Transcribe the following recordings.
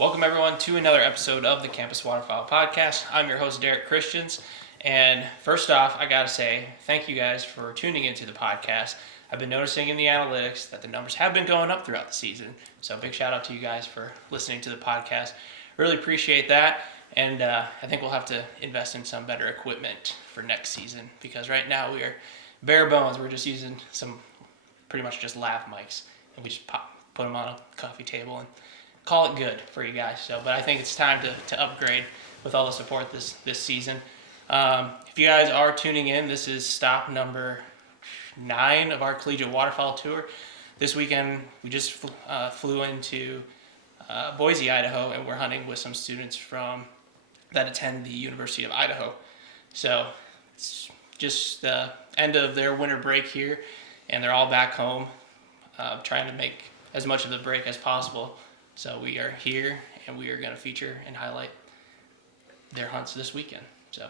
Welcome everyone to another episode of the Campus Waterfowl Podcast. I'm your host, Derek Christians. And first off, I gotta say, thank you guys for tuning into the podcast. I've been noticing in the analytics that the numbers have been going up throughout the season. So big shout out to you guys for listening to the podcast. Really appreciate that. And I think we'll have to invest in some better equipment for next season because right now we are bare bones. We're just using some pretty much just lav mics. And we just put them on a coffee table and call it good for you guys. So, but I think it's time to upgrade with all the support this season. If you guys are tuning in, this is stop number 9 of our Collegiate Waterfowl tour. This weekend, we just flew into Boise, Idaho, and we're hunting with some students that attend the University of Idaho. So it's just the end of their winter break here, and they're all back home, trying to make as much of the break as possible. So we are here, and we are going to feature and highlight their hunts this weekend. So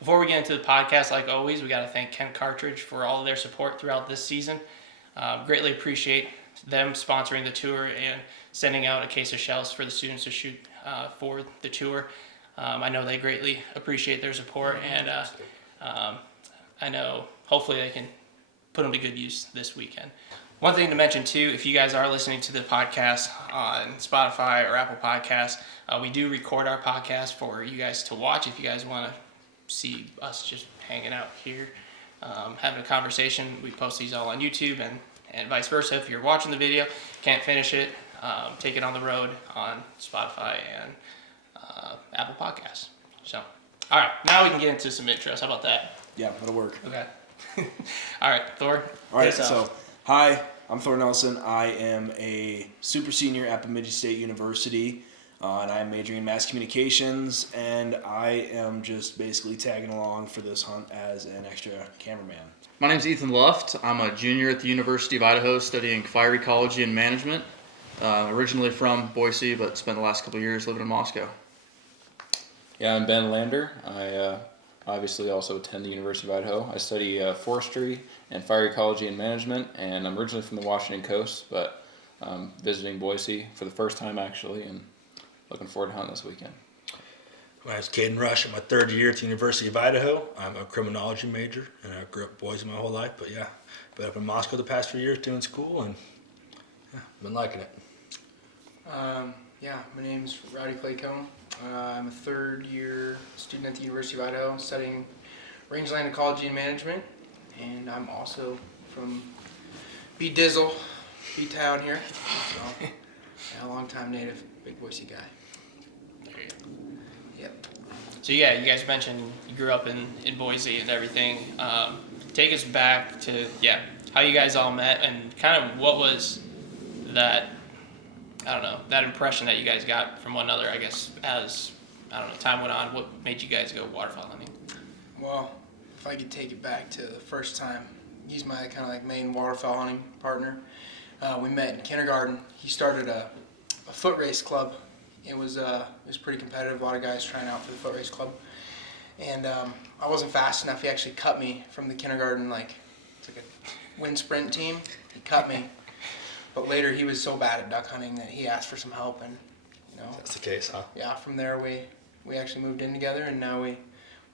before we get into the podcast, like always, we got to thank Kent Cartridge for all of their support throughout this season. Greatly appreciate them sponsoring the tour and sending out a case of shells for the students to shoot for the tour. I know they greatly appreciate their support, and I know hopefully they can put them to good use this weekend. One thing to mention too, if you guys are listening to the podcast on Spotify or Apple Podcasts, we do record our podcast for you guys to watch if you guys want to see us just hanging out here, having a conversation. We post these all on YouTube and vice versa. If you're watching the video, can't finish it, take it on the road on Spotify and Apple Podcasts. So, all right, now we can get into some intros. How about that? Yeah, that'll work. Okay. All right, Thor. All right, so hi, I'm Thor Nelson. I am a super senior at Bemidji State University, and I'm majoring in mass communications, and I am just basically tagging along for this hunt as an extra cameraman. My name's Ethan Luft. I'm a junior at the University of Idaho studying fire ecology and management. Originally from Boise, but spent the last couple of years living in Moscow. Yeah, I'm Ben Lander. I obviously also attend the University of Idaho. I study forestry and fire ecology and management, and I'm originally from the Washington coast, but visiting Boise for the first time actually, and looking forward to hunting this weekend. My name's Caden Rush. I'm my third year at the University of Idaho. I'm a criminology major, and I grew up in Boise my whole life, but yeah, been up in Moscow the past few years doing school, and yeah, been liking it. My name's Rowdy Claycomb. I'm a third year student at the University of Idaho studying rangeland ecology and management, and I'm also from B-Dizzle, B-Town here, so a long-time native, big Boise guy. There you go. Yep. So yeah, you guys mentioned you grew up in Boise and everything. Take us back to how you guys all met and kind of what was that, I don't know, that impression that you guys got from one another, I guess, as, I don't know, time went on. What made you guys go waterfowl hunting? Well, if I could take it back to the first time, he's my kind of like main waterfowl hunting partner. We met in kindergarten. He started a foot race club. It was pretty competitive. A lot of guys trying out for the foot race club, and I wasn't fast enough. He actually cut me from the kindergarten, it's like a wind sprint team. He cut me, but later he was so bad at duck hunting that he asked for some help, and That's the case, huh? yeah, from there we actually moved in together, and now we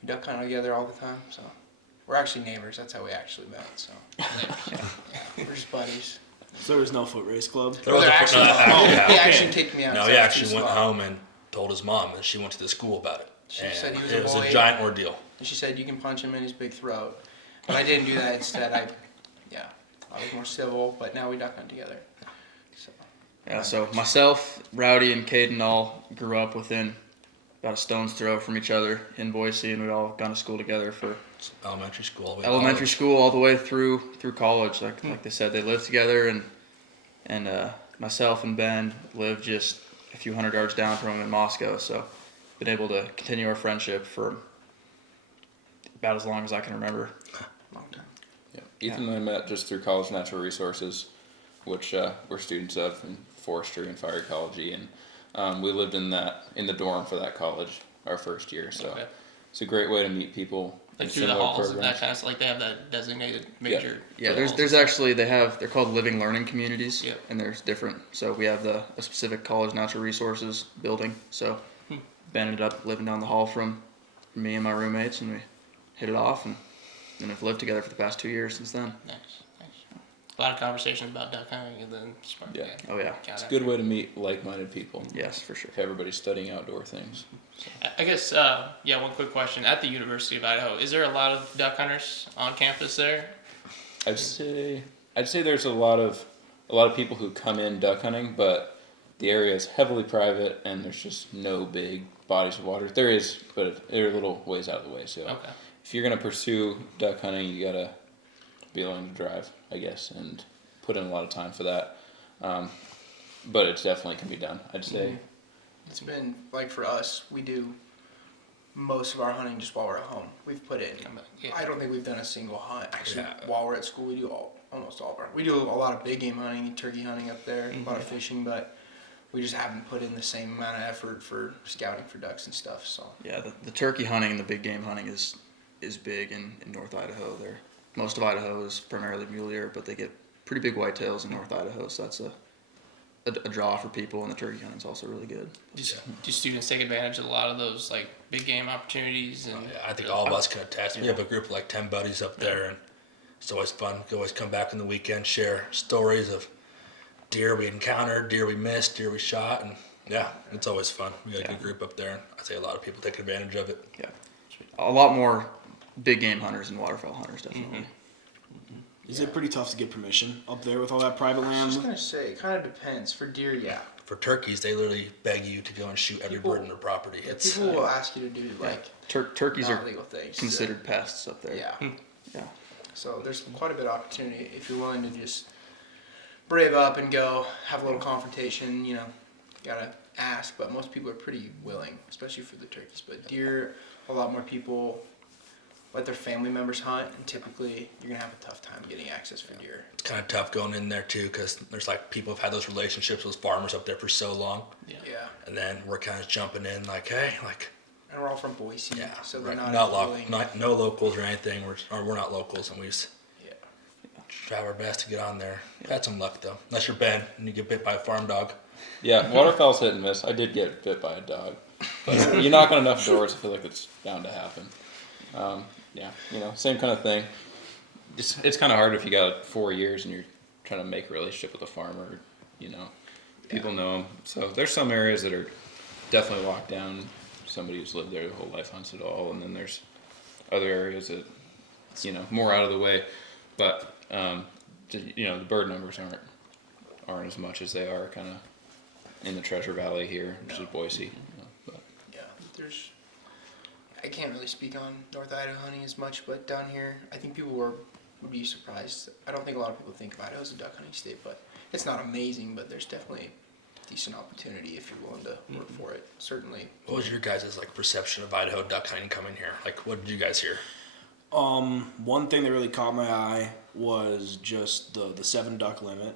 duck hunt together all the time. So we're actually neighbors. That's how we actually met. So yeah, we're just buddies. So there was no foot race club? There was He actually kicked me out. No, he actually went home and told his mom, and she went to the school about it. She said he was it a was boy. a giant ordeal. And she said you can punch him in his big throat, but I didn't do that. Instead, I was more civil. But now we duck hunt together. So myself, Rowdy, and Caden all grew up within about a stone's throw from each other in Boise, and we'd all gone to school together for Elementary school. school all the way through college. Like they said, they lived together, and myself and Ben lived just a few hundred yards down from him in Moscow. So been able to continue our friendship for about as long as I can remember. Long time. Yeah. Ethan and I met just through College of Natural Resources, which we're students of in forestry and fire ecology, and we lived in the dorm for that college our first year. So Okay. it's a great way to meet people. Like in through the similar halls and that programs. kind of stuff. Like they have that designated major. Yeah, halls. there's actually they're called living learning communities, Yep. and there's different. So we have a specific college natural resources building. So Ben ended up living down the hall from me and my roommates, and we hit it off, and have lived together for the past 2 years since then. Nice. A lot of conversations about duck hunting and then spark. Yeah. Oh yeah, It's a good way to meet like-minded people. yes, for sure. If everybody's studying outdoor things. I guess, one quick question. At the University of Idaho, is there a lot of duck hunters on campus there? I'd say there's a lot of people who come in duck hunting, but the area is heavily private and there's just no big bodies of water. There is, but they're a little ways out of the way. So Okay. if you're gonna pursue duck hunting, you gotta be willing to drive, I guess, and put in a lot of time for that. But it definitely can be done. I'd say. It's been like for us, we do most of our hunting just while we're at home. We've put in. Yeah. I don't think we've done a single hunt. Actually, Yeah. while we're at school, we do almost all of our. We do a lot of big game hunting, turkey hunting up there, a lot of fishing, but we just haven't put in the same amount of effort for scouting for ducks and stuff. So Yeah, the turkey hunting and the big game hunting is big in North Idaho. Most of Idaho is primarily mule deer, but they get pretty big whitetails in North Idaho, so that's a draw for people, and the turkey hunting is also really good. Do students take advantage of a lot of those like big game opportunities? And Yeah, I think all of us can attest. We have a group of like 10 buddies up there, and it's always fun. We can always come back on the weekend, share stories of deer we encountered, deer we missed, deer we shot, and yeah, it's always fun. We got a good group up there, and I'd say a lot of people take advantage of it. Yeah, a lot more big game hunters and waterfowl hunters, definitely. Is it pretty tough to get permission up there with all that private I was just land? gonna say, it kind of depends. For deer, yeah. For turkeys, they literally beg you to go and shoot every bird on their property. It's People will ask you to do like Turkeys are non-legal things. considered pests up there. Yeah. Yeah. So there's quite a bit of opportunity if you're willing to just brave up and go have a little confrontation. You know, gotta ask, but most people are pretty willing, especially for the turkeys. But deer, a lot more people let their family members hunt, and typically you're gonna have a tough time getting access for deer. It's kind of tough going in there too, because there's like people have had those relationships with farmers up there for so long, Yeah. and then we're kind of jumping in like, hey, like, And we're all from Boise, yeah, so they're right, not not, willing. no locals or anything. We're not locals, and we just Yeah. try our best to get on there. We've had some luck though, unless you're Ben and you get bit by a farm dog. Yeah, waterfowl's hit and miss. I did get bit by a dog, but you knock on enough doors, I feel like it's bound to happen. Yeah, same kind of thing. It's kind of hard if you got 4 years and you're trying to make a relationship with a farmer. People know them. So there's some areas that are definitely locked down. Somebody who's lived there their whole life hunts it all, and then there's other areas that more out of the way. But the bird numbers aren't as much as they are kind of in the Treasure Valley here, which is Boise. But Yeah, I can't really speak on North Idaho hunting as much, but down here, I think people would be surprised. I don't think a lot of people think of Idaho as a duck hunting state, but it's not amazing, but there's definitely decent opportunity if you're willing to work for it. Certainly. What was your guys' like perception of Idaho duck hunting coming here? Like, what did you guys hear? One thing that really caught my eye was just the 7 duck limit.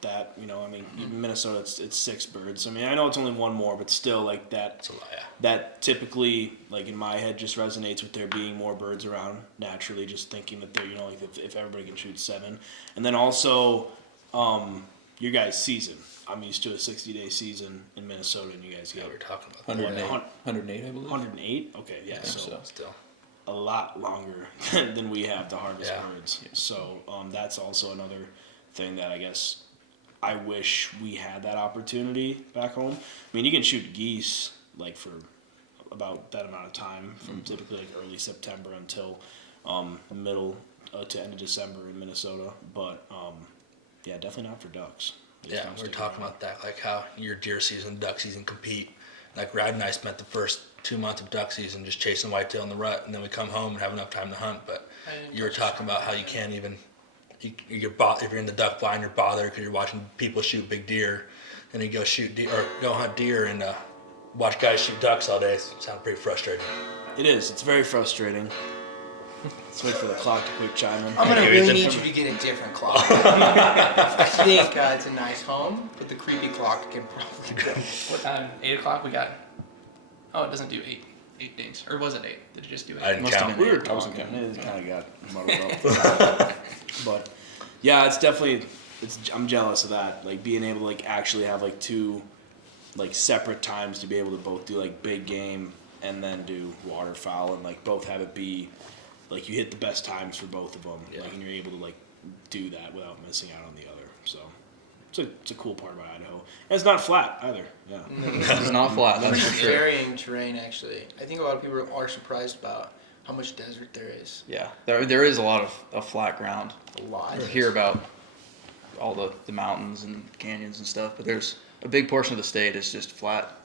That in Minnesota it's 6 birds. I mean, I know it's only one more, but still, like that. That's a lot, yeah. That typically, like in my head, just resonates with there being more birds around naturally. Just thinking that they're, like if everybody can shoot 7, and then also, your guys' season. I'm used to a 60-day season in Minnesota, and you guys Yeah, get we were talking about 108, Hun- 108, I believe. 108. Okay, yeah. so. still. A lot longer than we have to harvest Yeah. birds. So that's also another thing that I guess I wish we had that opportunity back home. I mean, you can shoot geese like for about that amount of time, from typically like early September until middle to end of December in Minnesota. But yeah, definitely not for ducks. They just Yeah, don't we were stick talking around. about that, like how your deer season, duck season compete. Like Rad and I spent the first 2 months of duck season just chasing whitetail in the rut, and then we come home and have enough time to hunt. But you were talking about how you can't even, if you're in the duck blind, you're bothered because you're watching people shoot big deer, and you go shoot deer or go hunt deer and watch guys shoot ducks all day. It sounds pretty frustrating. It is. It's very frustrating. Let's wait for the clock to quick chime in. I'm gonna Okay, really we need did- you to get a different clock. I think it's a nice home, but the creepy clock can probably go. What time? 8 o'clock. We got. Oh, it doesn't do 8. 8 days, or was it 8? Did you just do 8? I didn't Must have count. been We were eight. I wasn't talking. counting. It kind of got muddled up. But yeah, it's definitely. I'm jealous of that. Like being able to like actually have like 2 like separate times to be able to both do like big game and then do waterfowl and like both have it be like you hit the best times for both of them. Yeah. Like and you're able to like do that without missing out on the other. So it's a cool part about Idaho. And it's not flat either. Yeah. It's not flat, that's for Pretty sure. varying terrain, actually. I think a lot of people are surprised about how much desert there is. Yeah, there is a lot of flat ground. A lot. You hear about all the mountains and canyons and stuff, but there's a big portion of the state is just flat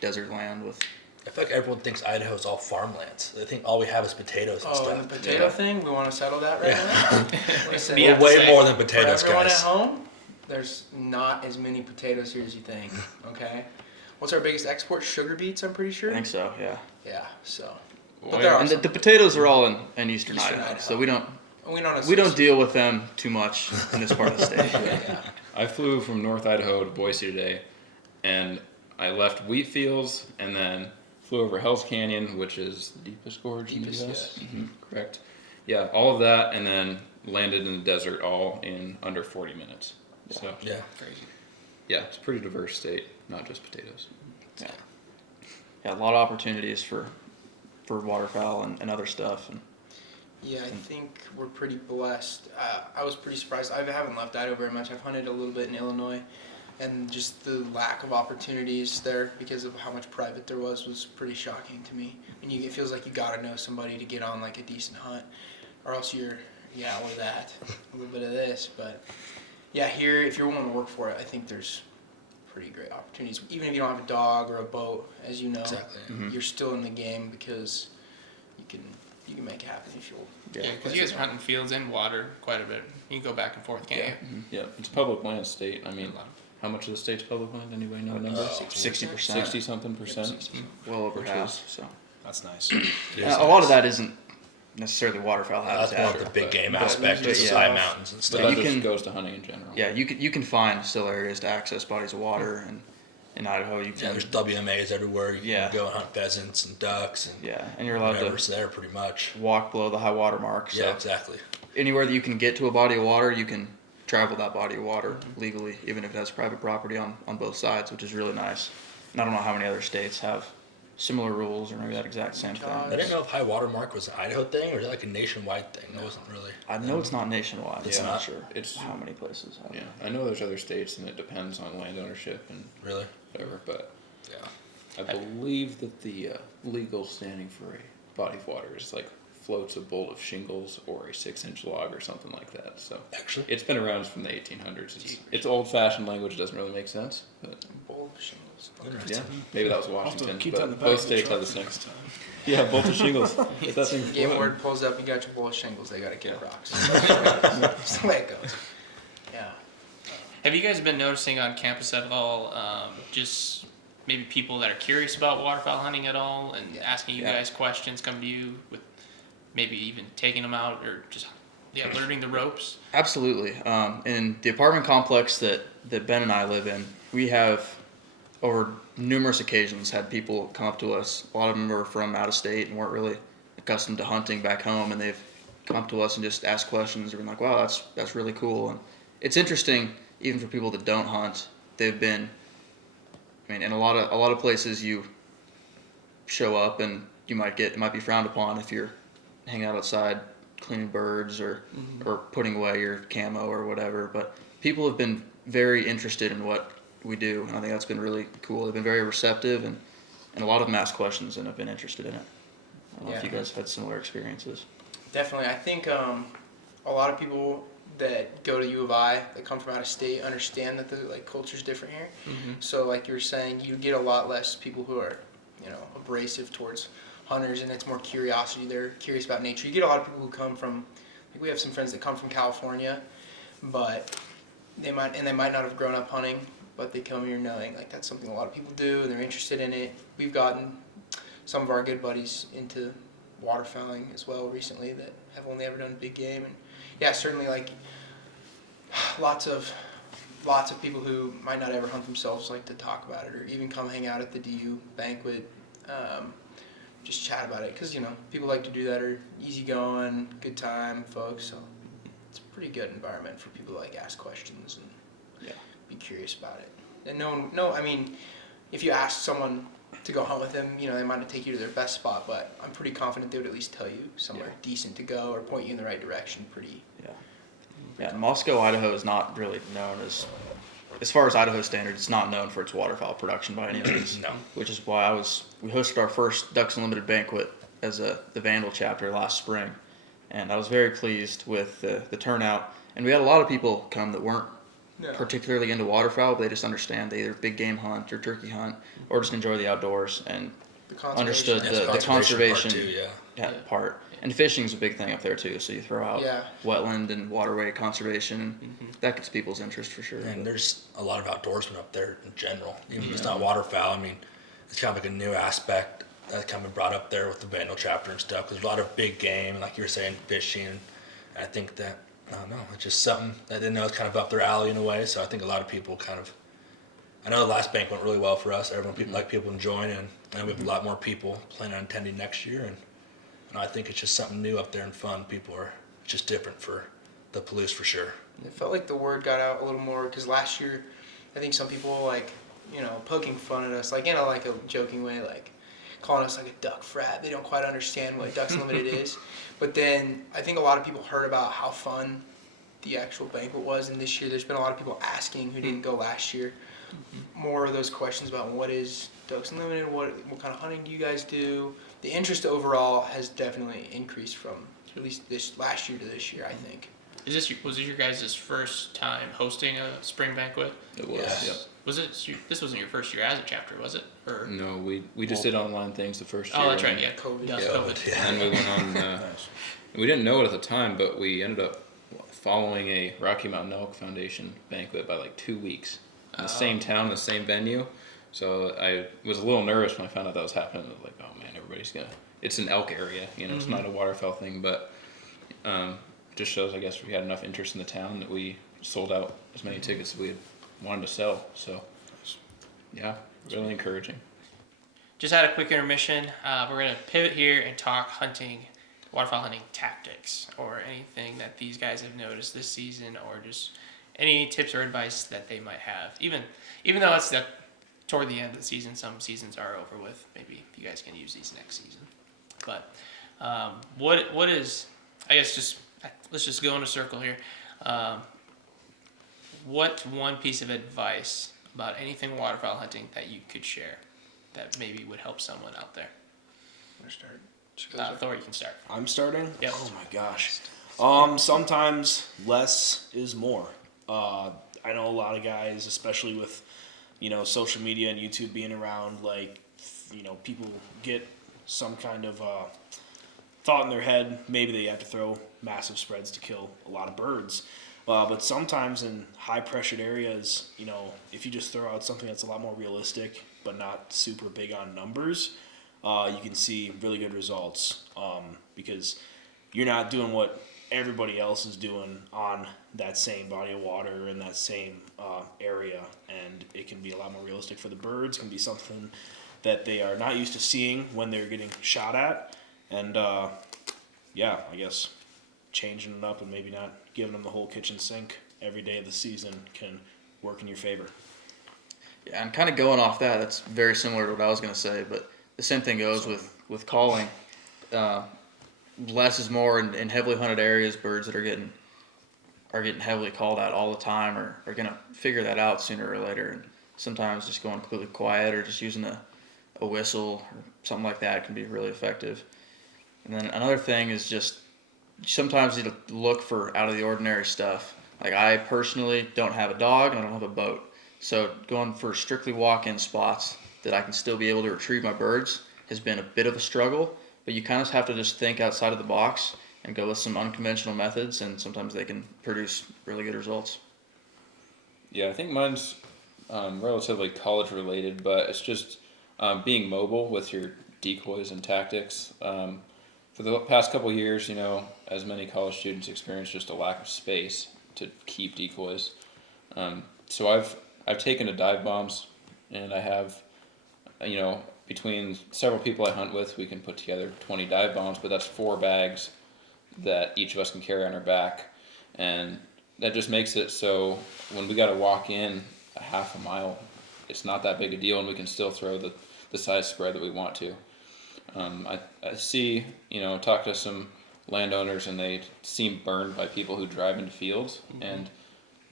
desert land with. I feel like everyone thinks Idaho is all farmlands. They think all we have is potatoes and Oh, stuff. and the potato thing, we want to settle that right now? Listen, Yeah. We're way say, more than for potatoes, everyone guys. at home, there's not as many potatoes here as you think, okay? What's our biggest export? Sugar beets, I'm pretty sure? I think so, yeah. Yeah, so. Why- But there are And some. the potatoes are all in eastern Eastern Idaho, Idaho. so we don't We don't deal with them too much in this part of the state. Yeah. I flew from North Idaho to Boise today, and I left wheat fields and then flew over Hell's Canyon, which is the deepest gorge Deepest, in the U.S. yes. Correct. Yeah, all of that, and then landed in the desert all in under 40 minutes. So Yeah. Crazy. yeah, it's a pretty diverse state, not just potatoes. Yeah, a lot of opportunities for waterfowl and other stuff. And Yeah, I think we're pretty blessed. I was pretty surprised. I haven't left Idaho very much. I've hunted a little bit in Illinois, and just the lack of opportunities there because of how much private there was pretty shocking to me. And it feels like you gotta know somebody to get on like a decent hunt, or else you're or that, a little bit of this. But yeah, here if you're willing to work for it, I think there's pretty great opportunities. Even if you don't have a dog or a boat, as you know, Exactly. you're still in the game because you can make it happen if you'll. Yeah, because you guys are hunting fields and water quite a bit. You can go back and forth, can't you? Yeah, it's a public land state. I mean, how much of the state's public land? Anybody know a number? 60%, 60 something percent. well over Which half. is- So That's nice. a lot of that isn't necessarily waterfowl That's habitat. more of the big game But- aspect, but just yeah. high mountains and But stuff. that you just can- goes to hunting in general. Yeah, you can find still areas to access bodies of water, and in Idaho you Yeah, can. there's WMAs everywhere. You Yeah. can go and hunt pheasants and ducks and Yeah, and you're allowed whatever's to there pretty much. walk below the high water mark. So Yeah, exactly. anywhere that you can get to a body of water, you can travel that body of water legally, even if it has private property on both sides, which is really nice. And I don't know how many other states have similar rules or maybe that exact same thing. I didn't know if high water mark was an Idaho thing or is it like a nationwide thing. That wasn't really. I know it's not nationwide. It's I'm not? not sure It's- how many places have Yeah, it. I know there's other states, and it depends on land ownership and Really? whatever. But Yeah. I believe that the legal standing for a body of water is like floats a bolt of shingles or a 6-inch log or something like that. So Actually. it's been around from the 1800s. It's old-fashioned language. It doesn't really make sense. But Bowl of shingles. Interesting. yeah, maybe that was I'll have to Washington. keep that in the But back both of the states have truck the for same. next time. Yeah, bolt of shingles. Get that thing Game floating. word pulls up, you got your bowl of shingles, they gotta kick rocks. That's the way it goes. Yeah. Have you guys been noticing on campus at all, just maybe people that are curious about waterfowl hunting at all and asking you Yeah. guys questions, come to you with maybe even taking them out or just learning the ropes? Absolutely. In the apartment complex that Ben and I live in, we have over numerous occasions had people come up to us. A lot of them were from out of state and weren't really accustomed to hunting back home, and they've come up to us and just asked questions. They've been like, "Wow, that's really cool." And it's interesting, even for people that don't hunt. They've been, I mean, in a lot of places you show up and it might be frowned upon if you're hanging out outside cleaning birds or putting away your camo or whatever. But people have been very interested in what we do, and I think that's been really cool. They've been very receptive, and a lot of them ask questions and have been interested in it. I don't know if you guys have had similar experiences. Definitely. I think a lot of people that go to U of I that come from out of state understand that the culture's different here. So like you were saying, you get a lot less people who are, abrasive towards hunters, and it's more curiosity. They're curious about nature. You get a lot of people who come from, we have some friends that come from California, but they might not have grown up hunting, but they come here knowing that's something a lot of people do and they're interested in it. We've gotten some of our good buddies into waterfowling as well recently that have only ever done big game, and yeah, certainly lots of people who might not ever hunt themselves like to talk about it or even come hang out at the DU banquet. just chat about it, because people like to do that, are easygoing, good time folks. So it's a pretty good environment for people to like ask questions and be curious about it. And I mean, if you ask someone to go hunt with them, they might not take you to their best spot, but I'm pretty confident they would at least tell you somewhere decent to go or point you in the right direction. Yeah, Moscow, Idaho is not really known as far as Idaho standards, it's not known for its waterfowl production by any means. No. Which is why we hosted our first Ducks Unlimited banquet as the Vandal chapter last spring. And I was very pleased with the turnout. And we had a lot of people come that weren't particularly into waterfowl, but they just understand they either big game hunt or turkey hunt or just enjoy the outdoors and understood the conservation part. And fishing's a big thing up there too, so you throw out wetland and waterway conservation, that gets people's interest for sure. And there's a lot of outdoorsmen up there in general. Even if it's not waterfowl, I mean, it's kind of like a new aspect that's kind of brought up there with the Vandal chapter and stuff, because there's a lot of big game, like you were saying, fishing. And I think that, I don't know, it's just something that I didn't know is kind of up their alley in a way, so I think a lot of people I know the last bank went really well for us. People enjoying it, and we have a lot more people planning on attending next year, and I think it's just something new up there and fun. It's just different for the Palouse for sure. It felt like the word got out a little more, because last year, I think some people poking fun at us, like in a joking way, like calling us like a duck frat. They don't quite understand what Ducks Unlimited is. But then I think a lot of people heard about how fun the actual banquet was, and this year there's been a lot of people asking who didn't go last year. More of those questions about what is Ducks Unlimited, what kind of hunting do you guys do? The interest overall has definitely increased from at least this last year to this year, I think. Was this your guys' first time hosting a spring banquet? It was. Yes. Yep. This wasn't your first year as a chapter, was it? Or No, we just did online things the first year. oh, that's right. and- Yeah, COVID. COVID. Yeah. And we went on. We didn't know it at the time, but we ended up following a Rocky Mountain Elk Foundation banquet by like 2 weeks in the same town, the same venue. So I was a little nervous when I found out that was happening. I was like, oh man, everybody's gonna. It's an elk area, it's not a waterfowl thing, but just shows, I guess, we had enough interest in the town that we sold out as many tickets as we had wanted to sell. So yeah, really encouraging. Just had a quick intermission. We're gonna pivot here and talk waterfowl hunting tactics, or anything that these guys have noticed this season, or just any tips or advice that they might have. Even though it's toward the end of the season, some seasons are over with. Maybe you guys can use these next season. But what is, I guess, let's just go in a circle here. What one piece of advice about anything waterfowl hunting that you could share that maybe would help someone out there? I'm gonna start. Thor, you can start. I'm starting? Yep. Oh my gosh. Sometimes less is more. I know a lot of guys, especially with, social media and YouTube being around, people get some kind of thought in their head. Maybe they have to throw massive spreads to kill a lot of birds. But sometimes in high pressured areas, if you just throw out something that's a lot more realistic, but not super big on numbers, you can see really good results, because you're not doing what everybody else is doing on that same body of water in that same area, and it can be a lot more realistic for the birds. It can be something that they are not used to seeing when they're getting shot at, and I guess changing it up and maybe not giving them the whole kitchen sink every day of the season can work in your favor. Yeah, and kind of going off that, that's very similar to what I was going to say, but the same thing goes with calling. Less is more in heavily hunted areas. Birds that are getting heavily called out all the time are going to figure that out sooner or later. And sometimes just going completely quiet or just using a whistle or something like that can be really effective. And then another thing is just sometimes you look for out of the ordinary stuff. Like I personally don't have a dog and I don't have a boat. So going for strictly walk-in spots that I can still be able to retrieve my birds has been a bit of a struggle, but you kind of have to just think outside of the box and go with some unconventional methods, and sometimes they can produce really good results. Yeah, I think mine's relatively college related, but it's just being mobile with your decoys and tactics. For the past couple of years, as many college students experience just a lack of space to keep decoys. So I've taken to dive bombs, and I have, between several people I hunt with, we can put together 20 dive bombs, but that's 4 bags that each of us can carry on our back. And that just makes it so when we got to walk in a half a mile, it's not that big a deal, and we can still throw the size spread that we want to. I see, talk to some landowners, and they seem burned by people who drive into fields. And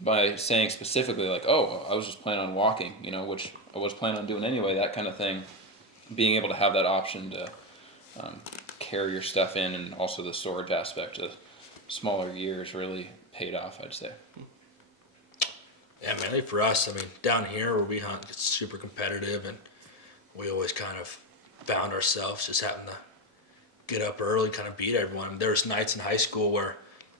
by saying specifically like, oh, I was just planning on walking, which I was planning on doing anyway, that kind of thing, being able to have that option to carry your stuff in, and also the storage aspect of smaller gears really paid off, I'd say. Yeah, mainly for us, I mean, down here where we hunt, it's super competitive, and we always kind of found ourselves just having to get up early, kind of beat everyone. There's nights in high school where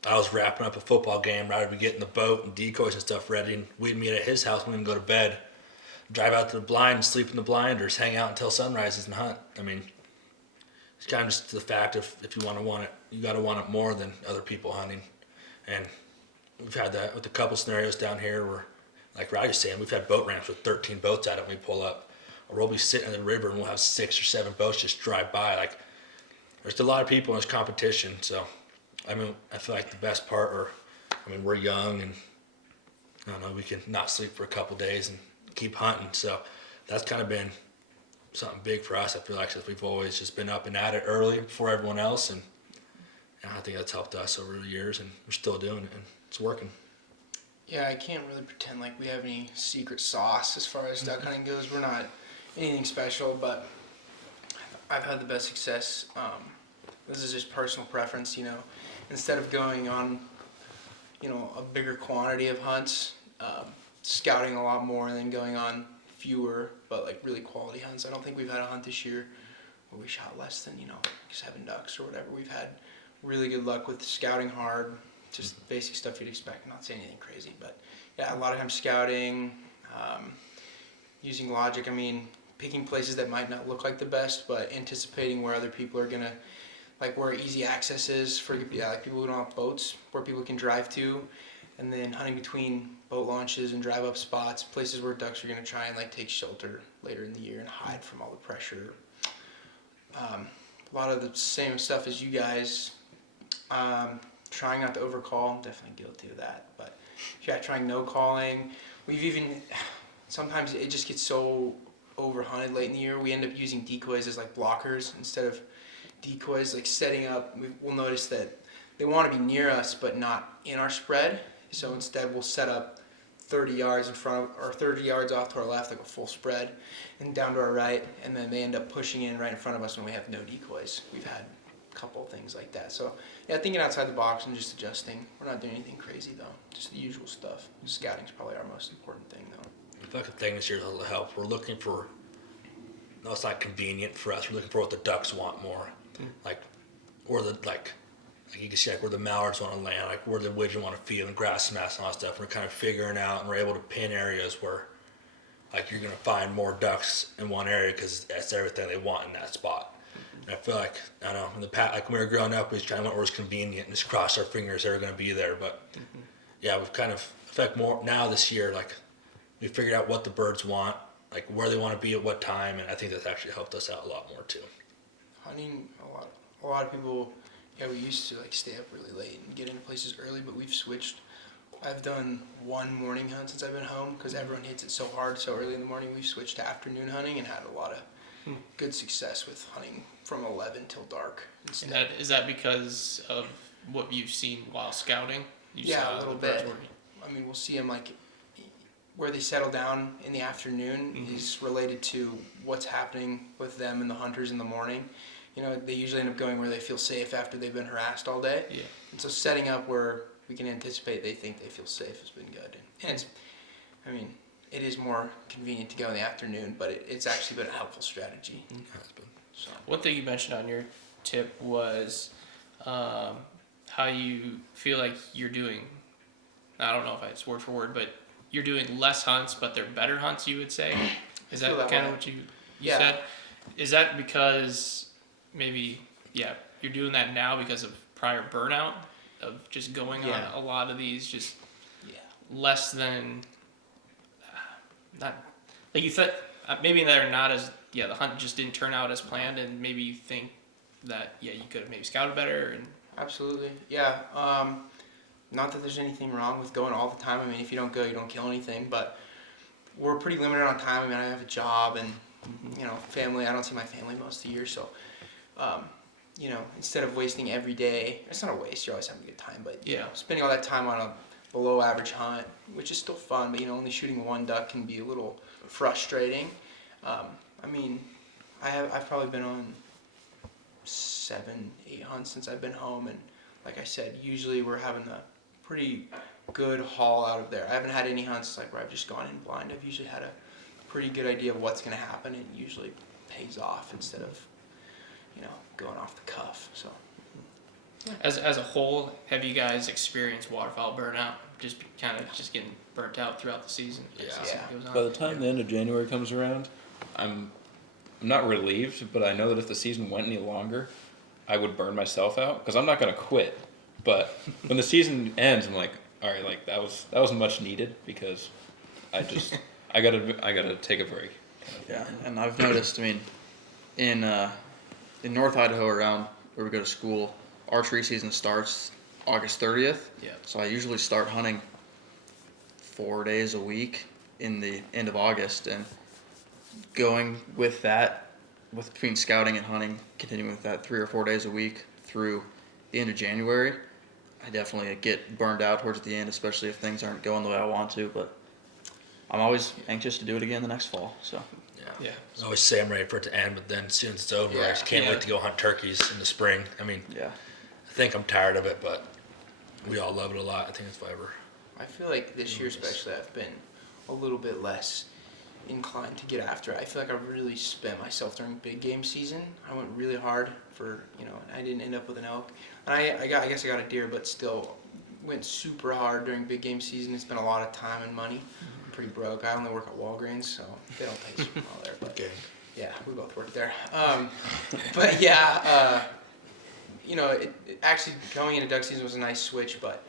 I was wrapping up a football game, right? We'd be getting the boat and decoys and stuff ready, and we'd meet at his house, we'd go to bed, drive out to the blind and sleep in the blind, or just hang out until sunrises and hunt. I mean, it's kind of just the fact of if you want it, you got to want it more than other people hunting. And we've had that with a couple scenarios down here where, like Rowdy was saying, we've had boat ramps with 13 boats out of it when we pull up. Or we'll be sitting in the river and we'll have 6 or 7 boats just drive by. Like, there's a lot of people in this competition. So, I mean, I feel like the best part, we're young, and I don't know, we can not sleep for a couple days and keep hunting. So that's kind of been something big for us. I feel like we've always just been up and at it early before everyone else, and I think that's helped us over the years, and we're still doing it, and it's working. Yeah, I can't really pretend like we have any secret sauce as far as duck hunting goes. We're not anything special, but I've had the best success. This is just personal preference, Instead of going on, a bigger quantity of hunts, scouting a lot more, and then going on fewer but like really quality hunts. I don't think we've had a hunt this year where we shot less than 7 ducks or whatever. We've had really good luck with scouting hard, just basic stuff you'd expect. I'm not saying anything crazy, but yeah, a lot of times scouting, using logic. I mean, picking places that might not look like the best, but anticipating where other people are gonna, like where easy access is for like people who don't have boats, where people can drive to, and then hunting between boat launches and drive up spots, places where ducks are gonna try and like take shelter later in the year and hide from all the pressure. A lot of the same stuff as you guys. Trying not to overcall, I'm definitely guilty of that, but yeah, trying no calling. We've even, sometimes it just gets so overhunted late in the year, we end up using decoys as like blockers instead of decoys, like setting up. We'll notice that they want to be near us but not in our spread, so instead we'll set up 30 yards in front of, or 30 yards off to our left, like a full spread, and down to our right, and then they end up pushing in right in front of us when we have no decoys. We've had a couple things like that. So yeah, thinking outside the box and just adjusting. We're not doing anything crazy though, just the usual stuff. Scouting's probably our most important thing though. I feel like the thing this year that'll help, we're looking for, no, it's not convenient for us, we're looking for what the ducks want more. Like, or like you can see like where the mallards want to land, like where the widgeon want to feed, and grass mats and all that stuff. And we're kind of figuring out, and we're able to pin areas where like you're going to find more ducks in one area because that's everything they want in that spot. And I feel like, I don't know, in the past, like when we were growing up, we was trying to where it was convenient and just cross our fingers they were going to be there. But yeah, we've kind of, I feel like more now this year, like we figured out what the birds want, like where they want to be at what time, and I think that's actually helped us out a lot more too. Hunting, a lot of people, yeah, we used to like stay up really late and get into places early, but we've switched. I've done one morning hunt since I've been home because everyone hits it so hard so early in the morning. We've switched to afternoon hunting and had a lot of good success with hunting from 11 till dark instead. And is that because of what you've seen while scouting? Yeah, a little bit. I mean, we'll see them like where they settle down in the afternoon is related to what's happening with them and the hunters in the morning. They usually end up going where they feel safe after they've been harassed all day. Yeah. And so setting up where we can anticipate they think they feel safe has been good. And it's, I mean, it is more convenient to go in the afternoon, but it's actually been a helpful strategy. So. One thing you mentioned on your tip was how you feel like you're doing, I don't know if it's word for word, but you're doing less hunts, but they're better hunts, you would say? Is that kind of what you said? Is that because maybe, you're doing that now because of prior burnout of just going on a lot of these, just less than, not, like you said, maybe they're not as the hunt just didn't turn out as planned, and maybe you think that you could have maybe scouted better and. Absolutely, yeah. Not that there's anything wrong with going all the time. I mean, if you don't go, you don't kill anything. But we're pretty limited on time. I mean, I have a job and family. I don't see my family most of the year, so instead of wasting every day, it's not a waste. You're always having a good time, but spending all that time on a below average hunt, which is still fun, but only shooting one duck can be a little frustrating. I mean, I've probably been on 7-8 hunts since I've been home, and like I said, usually we're having a pretty good haul out of there. I haven't had any hunts where I've just gone in blind. I've usually had a pretty good idea of what's going to happen, and it usually pays off instead of going off the cuff. So As a whole, have you guys experienced waterfowl burnout? Just getting burnt out throughout the season. As the season goes on? By the time the end of January comes around, I'm not relieved, but I know that if the season went any longer, I would burn myself out because I'm not going to quit. But when the season ends, I'm like, all right, like that was much needed because I gotta take a break. Yeah, and I've noticed. I mean, in North Idaho, around where we go to school, archery season starts August 30th. Yeah. So I usually start hunting 4 days a week in the end of August, and going with that, between scouting and hunting, continuing with that 3 or 4 days a week through the end of January. I definitely get burned out towards the end, especially if things aren't going the way I want to, but I'm always anxious to do it again the next fall. So Yeah. I always say I'm ready for it to end, but then as soon as it's over, I just can't wait to go hunt turkeys in the spring. I mean, yeah. I think I'm tired of it, but we all love it a lot. I think it's forever. I feel like this year especially I've been a little bit less inclined to get after it. I feel like I've really spent myself during big game season. I went really hard for, I didn't end up with an elk. And I guess I got a deer, but still went super hard during big game season. It's been a lot of time and money. I'm pretty broke. I only work at Walgreens, so they don't pay super well there. But yeah, we both work there. But yeah, it actually going into duck season was a nice switch, but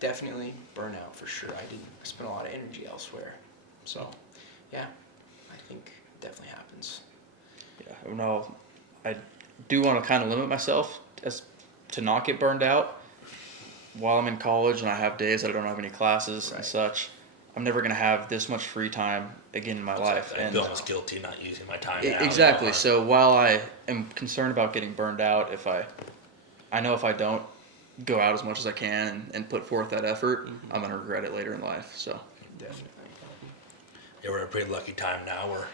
definitely burnout for sure. I spent a lot of energy elsewhere. So yeah, I think it definitely happens. Yeah. No, I do want to kind of limit myself to not get burned out while I'm in college and I have days that I don't have any classes and such. I'm never going to have this much free time again in my life. I feel almost guilty not using my time now. Exactly. So while I am concerned about getting burned out, I know if I don't go out as much as I can and put forth that effort, I'm going to regret it later in life. So Definitely. Yeah, we're in a pretty lucky time now where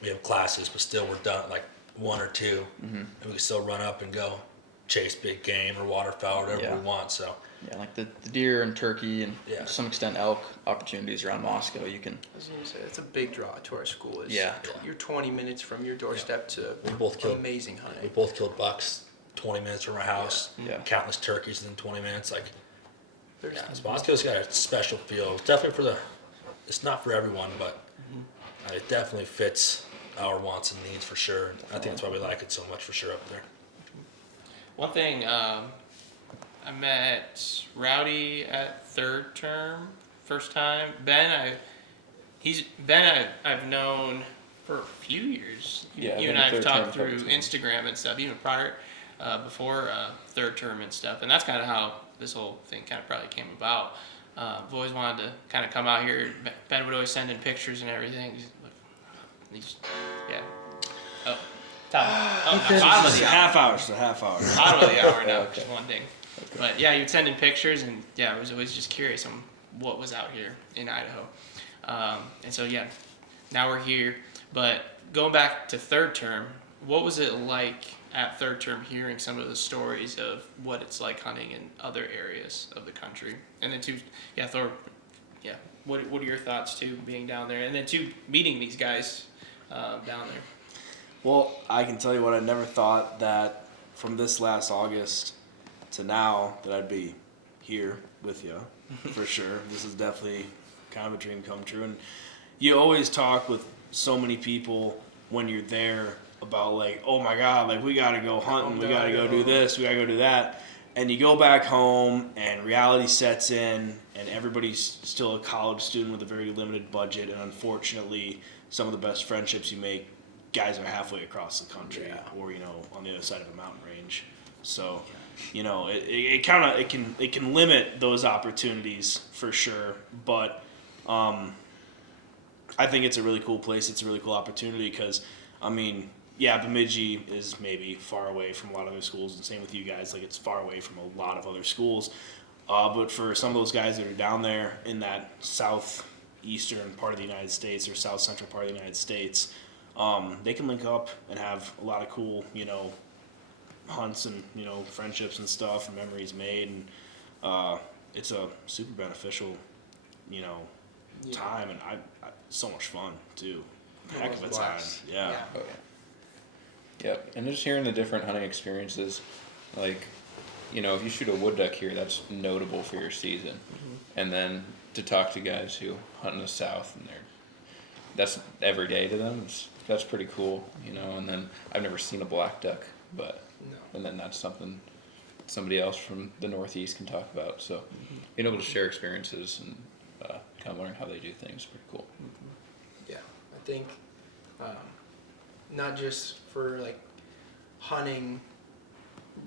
we have classes, but still we're done at like 1 or 2, and we can still run up and go chase big game or waterfowl or whatever we want. So yeah, like the deer and turkey and Yeah. to some extent elk opportunities around Moscow, you can. I was going to say, that's a big draw to our school. Is Yeah. You're 20 minutes from your doorstep to we both killed amazing We hunting. both killed bucks 20 minutes from our house. Yeah. Countless turkeys in 20 minutes. Like, There's Moscow's got a special feel. Definitely it's not for everyone, but it definitely fits our wants and needs for sure. I think that's why we like it so much for sure up there. One thing, I met Rowdy at third term, first time. I've known for a few years. Yeah, You been and I have third talked term, through third term. Instagram and stuff, even before third term and stuff. And that's kind of how this whole thing kind of probably came about. I've always wanted to kind of come out here. Ben would always send in pictures and everything. Yeah. Oh, bottom of the hour. Half hour, so half hour. Bottom of the hour now, just one thing. But yeah, you'd send in pictures, and I was always just curious on what was out here in Idaho. And so yeah, now we're here. But going back to third term, what was it like at third term hearing some of the stories of what it's like hunting in other areas of the country? And then Thor, what are your thoughts too, being down there? And then meeting these guys down there. Well, I can tell you what, I never thought that from this last August to now that I'd be here with you, for sure. This is definitely kind of a dream come true. And you always talk with so many people when you're there about like, oh my God, like we gotta go hunting, we gotta go do this, we gotta go do that. And you go back home and reality sets in and everybody's still a college student with a very limited budget, and unfortunately some of the best friendships you make, guys are halfway across the country, Yeah. or on the other side of a mountain range. So, it kind of it can limit those opportunities for sure. But I think it's a really cool place. It's a really cool opportunity because, Bemidji is maybe far away from a lot of other schools, and same with you guys. Like, it's far away from a lot of other schools. But for some of those guys that are down there in that southeastern part of the United States or south central part of the United States, they can link up and have a lot of cool, hunts and, friendships and stuff and memories made. And it's a super beneficial, time. And I so much fun, too. Heck of a time. Yeah. Oh, yeah. Yep, and just hearing the different hunting experiences, like, if you shoot a wood duck here, that's notable for your season. And then to talk to guys who hunt in the South, and that's every day to them. That's pretty cool, And then I've never seen a black duck, but and then that's something somebody else from the Northeast can talk about. So being able to share experiences and kind of learn how they do things is pretty cool. Yeah, I think not just for like hunting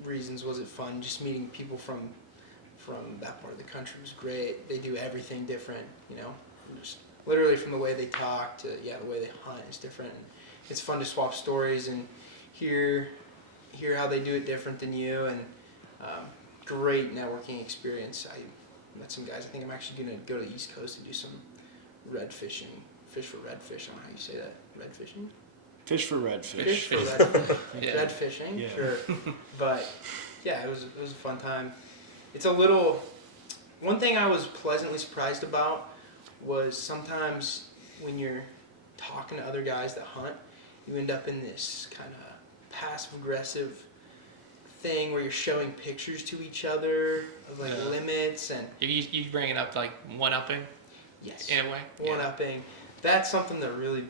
reasons was it fun. Just meeting people from that part of the country was great. They do everything different, just literally from the way they talk to the way they hunt is different. It's fun to swap stories and hear how they do it different than you, and great networking experience. I met some guys. I think I'm actually gonna go to the East Coast and do some red fishing, fish for redfish. I don't know how you say that. Red fishing? Fish for redfish. Fish for red, Yeah. red fishing, Yeah. sure. But yeah, it was a fun time. It's a little. One thing I was pleasantly surprised about was sometimes when you're talking to other guys that hunt, you end up in this kind of passive aggressive thing where you're showing pictures to each other of like limits and You bringing up like one-upping yes, in a way? one-upping. That's something that really.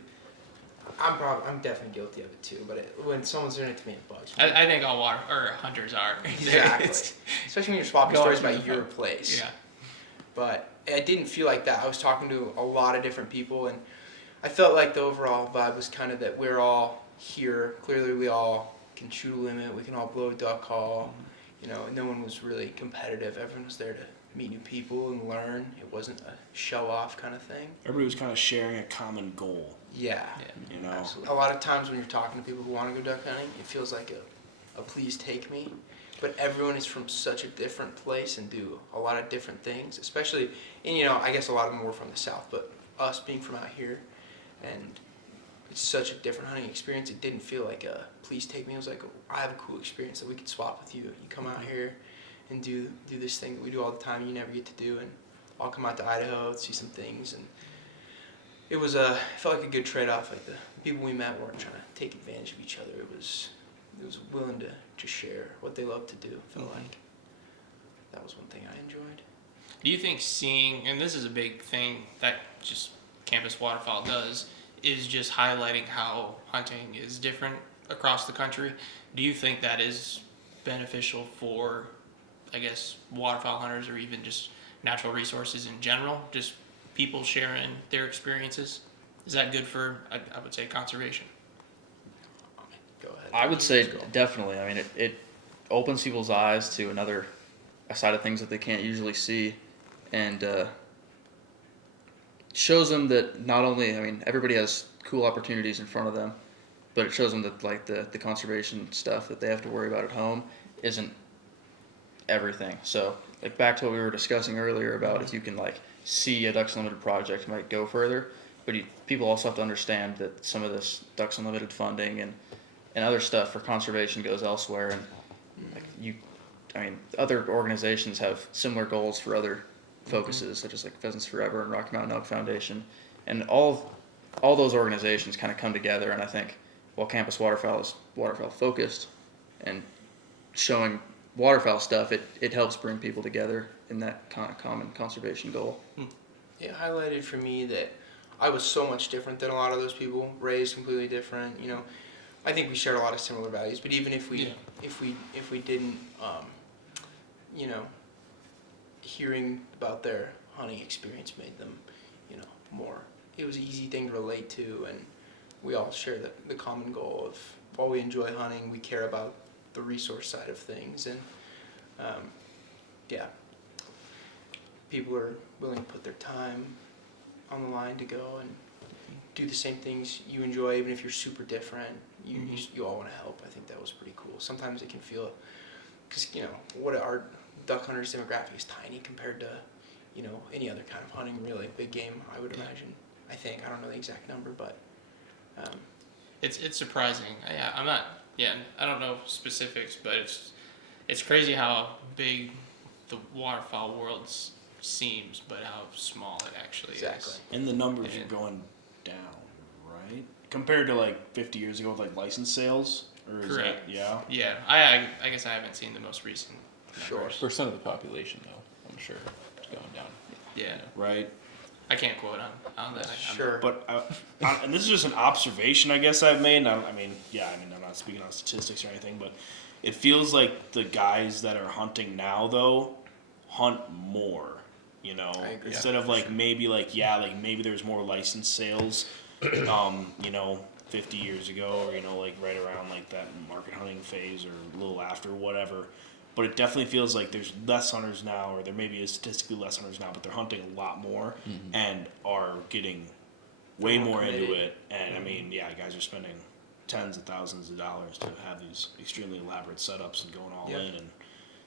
I'm definitely guilty of it too, but when someone's doing it to me, it bugs me. I think all hunters are. Exactly. Especially when you're swapping Going stories about to your the- place. Yeah. But I didn't feel like that. I was talking to a lot of different people, and I felt like the overall vibe was kind of that we're all here. Clearly, we all can shoot a limit. We can all blow a duck call. No one was really competitive. Everyone was there to meet new people and learn. It wasn't a show-off kind of thing. Everybody was kind of sharing a common goal, Yeah. Absolutely. A lot of times when you're talking to people who want to go duck hunting, it feels like a please take me. But everyone is from such a different place and do a lot of different things, especially, and I guess a lot of them were from the South, but us being from out here, and it's such a different hunting experience, it didn't feel like a please take me. It was like, I have a cool experience that we could swap with you. You come out here and do this thing that we do all the time and you never get to do, and I'll come out to Idaho, see some things, and it felt like a good trade-off. Like the people we met weren't trying to take advantage of each other. It was willing to share what they love to do. Felt like that was one thing I enjoyed. Do you think seeing, and this is a big thing that just Campus Waterfowl does, is just highlighting how hunting is different across the country? Do you think that is beneficial for, I guess, waterfowl hunters or even just natural resources in general? Just people sharing their experiences? Is that good for, I would say, conservation? Go ahead. I would say definitely. I mean, it opens people's eyes to a side of things that they can't usually see, and shows them that not only, everybody has cool opportunities in front of them, but it shows them that like the conservation stuff that they have to worry about at home isn't everything. So like back to what we were discussing earlier about if you can like see a Ducks Unlimited project, you might go further, but people also have to understand that some of this Ducks Unlimited funding and other stuff for conservation goes elsewhere, and other organizations have similar goals for other focuses, such as like Pheasants Forever and Rocky Mountain Elk Foundation, and all those organizations kind of come together. And I think while Campus Waterfowl is waterfowl focused and showing waterfowl stuff, it helps bring people together in that kind of common conservation goal. It highlighted for me that I was so much different than a lot of those people, raised completely different. I think we shared a lot of similar values, but even if we didn't, hearing about their hunting experience made them, more it was an easy thing to relate to, and we all share the common goal of while we enjoy hunting, we care about the resource side of things, and yeah, people are willing to put their time on the line to go and do the same things you enjoy, even if you're super different. You all want to help. I think that was pretty cool. Sometimes it can feel, because what our duck hunters demographic is tiny compared to any other kind of hunting, really big game, I would imagine. I don't know the exact number, but it's surprising. I don't know specifics, but it's crazy how big the waterfowl world seems, but how small it actually is. And the numbers are going down, right? Compared to like 50 years ago with like license sales? Or is Correct. That, yeah? Yeah, I guess I haven't seen the most recent numbers. Percent of the population, though, I'm sure it's going down. Yeah. Right. I can't quote on that. Sure. But, and this is just an observation, I guess, I've made. I'm not speaking on statistics or anything, but it feels like the guys that are hunting now, though, hunt more. Instead of like maybe there's more license sales, 50 years ago, or like right around like that market hunting phase or a little after, whatever. But it definitely feels like there's less hunters now, or there maybe is statistically less hunters now, but they're hunting a lot more and are getting way more into it. And guys are spending tens of thousands of dollars to have these extremely elaborate setups and going all in and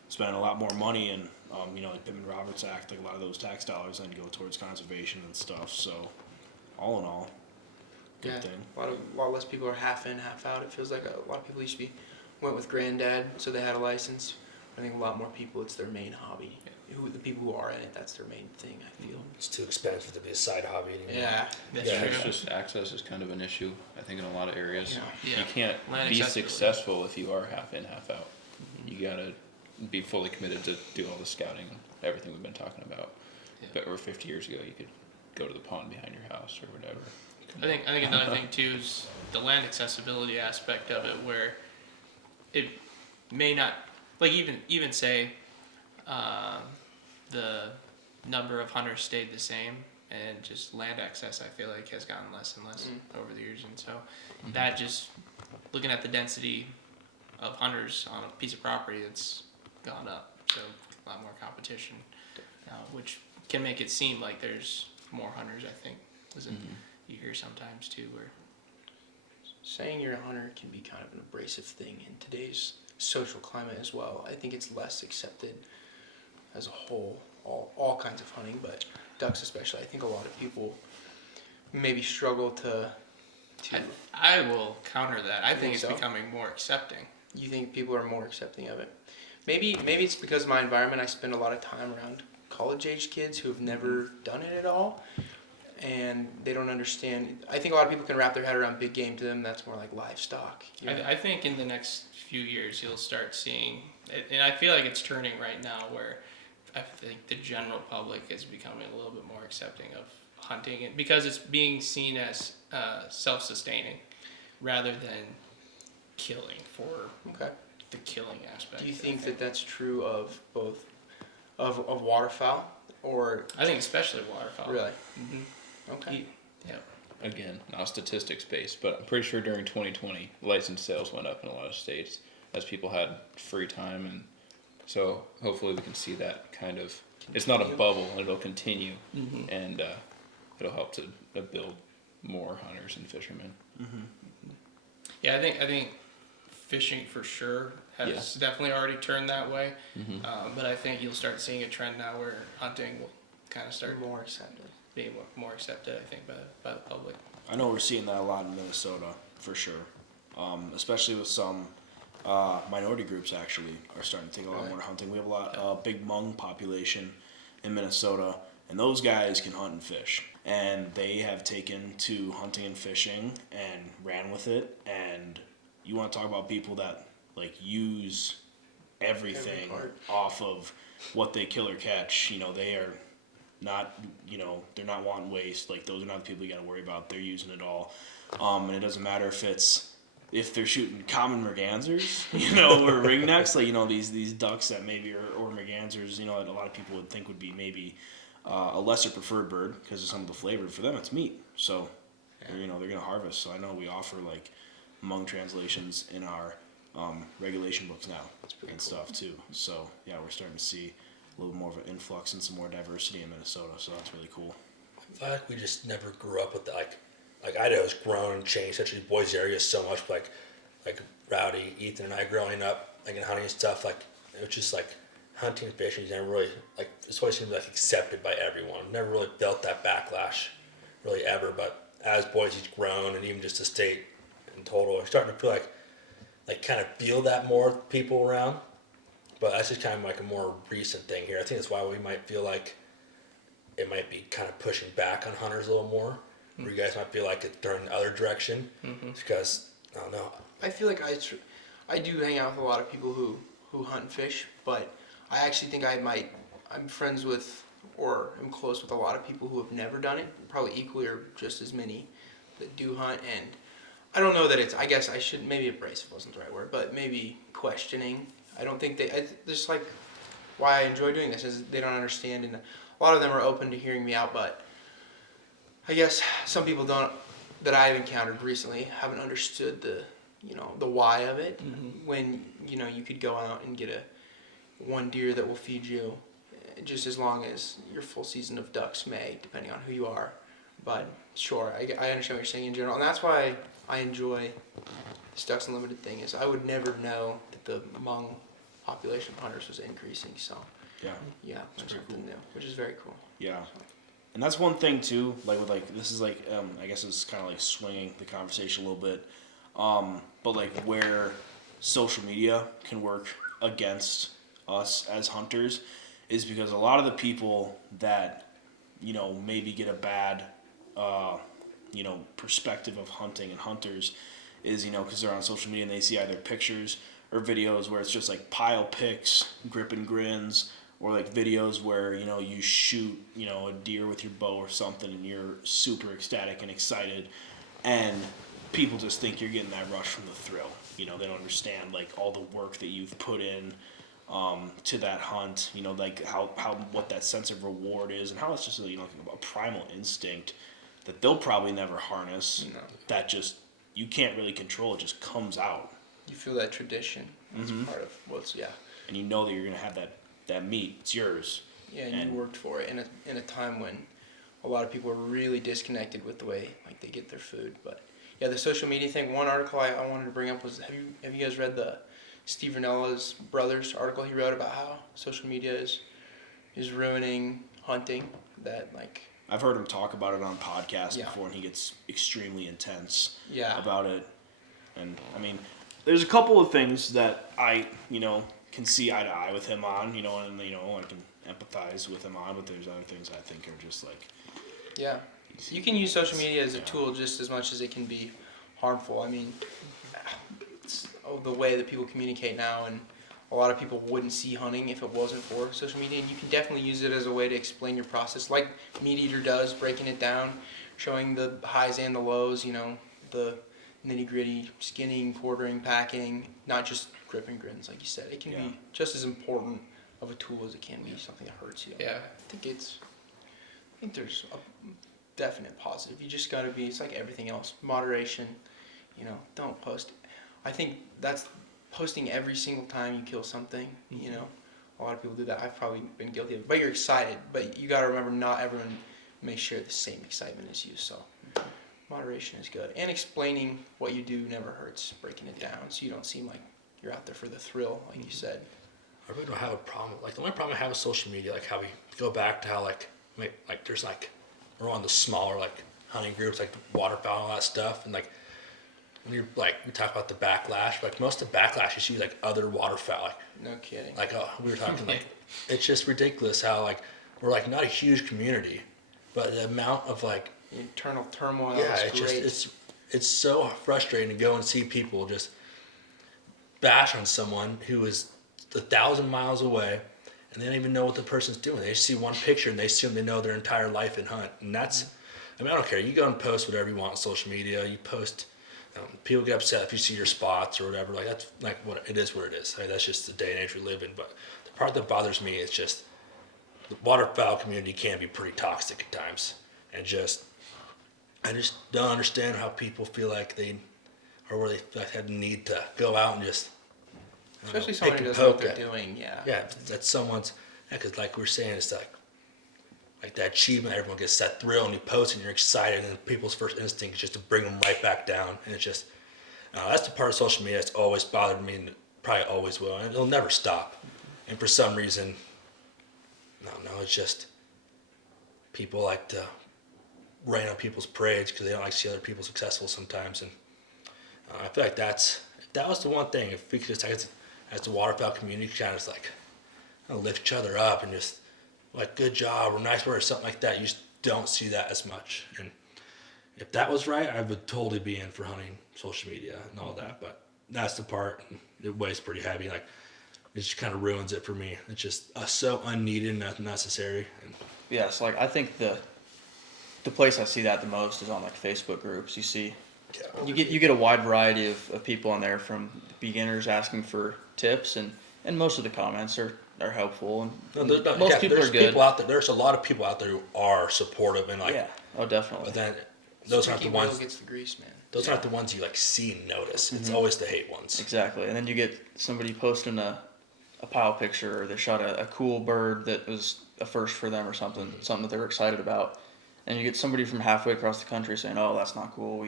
spending a lot more money. And like Pittman-Roberts Act, like a lot of those tax dollars then go towards conservation and stuff. So all in all, good thing. A lot less people are half in, half out. It feels like a lot of people used to went with granddad, so they had a license. I think a lot more people, it's their main hobby. The people who are in it, that's their main thing, I feel. It's too expensive to be a side hobby anymore. Yeah. It's just access is kind of an issue, I think, in a lot of areas. Yeah. You can't Land be accessibility. successful if you are half in, half out. You gotta be fully committed to do all the scouting, everything we've been talking about. Yeah. But over 50 years ago, you could go to the pond behind your house or whatever. I think another thing too is the land accessibility aspect of it, where it may not, like even say the number of hunters stayed the same, and just land access, I feel like, has gotten less and less over the years. And so that just looking at the density of hunters on a piece of property, it's gone up. So a lot more competition, which can make it seem like there's more hunters, I think. You hear sometimes too, where Saying you're a hunter can be kind of an abrasive thing in today's social climate as well. I think it's less accepted as a whole, all kinds of hunting, but ducks especially. I think a lot of people maybe struggle to I will counter that. I think it's so? becoming more accepting. You think people are more accepting of it? Maybe it's because of my environment. I spend a lot of time around college-age kids who have never done it at all, and they don't understand. I think a lot of people can wrap their head around big game. To them, that's more like livestock. I think in the next few years you'll start seeing, and I feel like it's turning right now, where I think the general public is becoming a little bit more accepting of hunting, and because it's being seen as self-sustaining rather than killing for the killing aspect. Do you think that that's true of both of waterfowl, or I think especially waterfowl. really? Mm-hmm. Okay. Yeah. Again, not statistics based, but I'm pretty sure during 2020, license sales went up in a lot of states as people had free time, and so hopefully we can see that kind of. It's not a bubble; it'll continue, and it'll help to build more hunters and fishermen. Yeah, I think fishing for sure has definitely already turned that way, but I think you'll start seeing a trend now where hunting will kind of start More accepted. being more accepted, I think, by the public. I know we're seeing that a lot in Minnesota, for sure. Especially with some minority groups actually are starting to take a lot more hunting. We have a lot big Hmong population in Minnesota, and those guys can hunt and fish. And they have taken to hunting and fishing and ran with it. And you want to talk about people that like use everything off of what they kill or catch. You know, they are not, they're not wanting waste. Like, those are not the people you got to worry about. They're using it all. And it doesn't matter if they're shooting common mergansers, or ringnecks, like, these ducks that maybe or mergansers, that a lot of people would think would be maybe a lesser preferred bird because of some of the flavor. For them, it's meat. So, they're going to harvest. So I know we offer like Hmong translations in our regulation books now and stuff too. So yeah, we're starting to see a little more of an influx and some more diversity in Minnesota. So that's really cool. I feel like we just never grew up with the, like Idaho's grown and changed, especially Boise area so much. Like Rowdy, Ethan, and I growing up, like in hunting and stuff, like it was just like hunting and fishing. You never really like it's always seemed like accepted by everyone. Never really felt that backlash, really ever. But as Boise's grown and even just the state in total, you're starting to feel like kind of feel that more people around. But that's just kind of like a more recent thing here. I think that's why we might feel like it might be kind of pushing back on hunters a little more. Or you guys might feel like it's turning the other direction. It's because, I don't know. I feel like I do hang out with a lot of people who hunt and fish, but I actually think I'm friends with or am close with a lot of people who have never done it, probably equally or just as many that do hunt. And I don't know that it's, I guess I should, maybe abrasive wasn't the right word, but maybe questioning. I don't think just like why I enjoy doing this is they don't understand, and a lot of them are open to hearing me out, but I guess some people don't, that I've encountered recently, haven't understood the why of it. When, you could go out and get one deer that will feed you just as long as your full season of ducks may, depending on who you are. But sure, I understand what you're saying in general, and that's why I enjoy this Ducks Unlimited thing, is I would never know that the Hmong population of hunters was increasing, so Yeah. yeah, learn something new, which is very cool. Yeah. And that's one thing too, like with like, this is like, I guess it's kind of like swinging the conversation a little bit. But like where social media can work against us as hunters is because a lot of the people that, maybe get a bad, perspective of hunting and hunters is, because they're on social media and they see either pictures or videos where it's just like pile pics, grip and grins, or like videos where, you shoot, a deer with your bow or something and you're super ecstatic and excited, and people just think you're getting that rush from the thrill. They don't understand like all the work that you've put in to that hunt, like how what that sense of reward is, and how it's just a primal instinct that they'll probably never harness. No. That just you can't really control. It just comes out. You feel that tradition. That's part of what's And you know that you're gonna have that meat. It's yours. Yeah, and you worked for it in a time when a lot of people are really disconnected with the way like they get their food. But yeah, the social media thing. One article I wanted to bring up was have you guys read the Steve Rinella's brother's article he wrote about how social media is ruining hunting? That like I've heard him talk about it on podcasts Yeah. before, and he gets extremely intense Yeah. about it. And I mean, there's a couple of things that I can see eye to eye with him on, and I can empathize with him on, but there's other things I think are just like Yeah. You can use social media as a tool just as much as it can be harmful. I mean, it's the way that people communicate now, and a lot of people wouldn't see hunting if it wasn't for social media, and you can definitely use it as a way to explain your process, like Meat Eater does, breaking it down, showing the highs and the lows, the nitty-gritty, skinning, quartering, packing, not just grip and grins, like you said. It can be just as important of a tool as it can be something that hurts you. Yeah. I think there's a definite positive. You just gotta be, it's like everything else, moderation, don't post. I think that's posting every single time you kill something, a lot of people do that. I've probably been guilty of it, but you're excited, but you gotta remember not everyone may share the same excitement as you, so moderation is good. And explaining what you do never hurts, breaking it down so you don't seem like you're out there for the thrill, like you said. I really don't have a problem. Like the only problem I have with social media, like how we go back to how like there's like we're on the smaller like hunting groups, like the waterfowl and all that stuff, and like when you're like we talk about the backlash, like most of the backlash you see like other waterfowl, like No kidding. like we were talking like it's just ridiculous how like we're like not a huge community, but the amount of like The internal turmoil yeah, is it's great. just it's so frustrating to go and see people just bash on someone who is 1,000 miles away, and they don't even know what the person's doing. They just see one picture and they assume they know their entire life and hunt. And that's, I mean, I don't care. You go and post whatever you want on social media. You post, people get upset if you see your spots or whatever. Like that's like what it is. What it is. I mean, that's just the day and age we live in. But the part that bothers me is just the waterfowl community can be pretty toxic at times, and just I just don't understand how people feel like they, or where they feel like they had the need to go out and just, I don't know, Especially someone pick who and doesn't know what poke they're at. doing. Yeah. Yeah, that's someone's. Yeah, because like we were saying, it's like that achievement. Everyone gets that thrill, and you post, and you're excited, and people's first instinct is just to bring them right back down. And it's just that's the part of social media that's always bothered me, and probably always will, and it'll never stop. And for some reason, I don't know. It's just people like to rain on people's parades because they don't like to see other people successful sometimes. And I feel like that was the one thing. If we could just, as the waterfowl community, kind of just like lift each other up and just like good job or nice work or something like that. You just don't see that as much. And if that was right, I would totally be in for hunting social media and all that. But that's the part. It weighs pretty heavy. Like it just kind of ruins it for me. It's just so unneeded and unnecessary. And Yeah, so like I think the place I see that the most is on like Facebook groups. You see, you get a wide variety of people on there, from beginners asking for tips, and most of the comments are helpful, and most people are good. People out there. There's a lot of people out there who are supportive and like. Yeah. Oh, definitely. But then those aren't the Squeaky wheel ones. gets the grease, man. Those aren't the ones you like see and notice. It's always the hate ones. Exactly. And then you get somebody posting a pile picture, or they shot a cool bird that was a first for them or something that they were excited about. And you get somebody from halfway across the country saying, "Oh, that's not cool.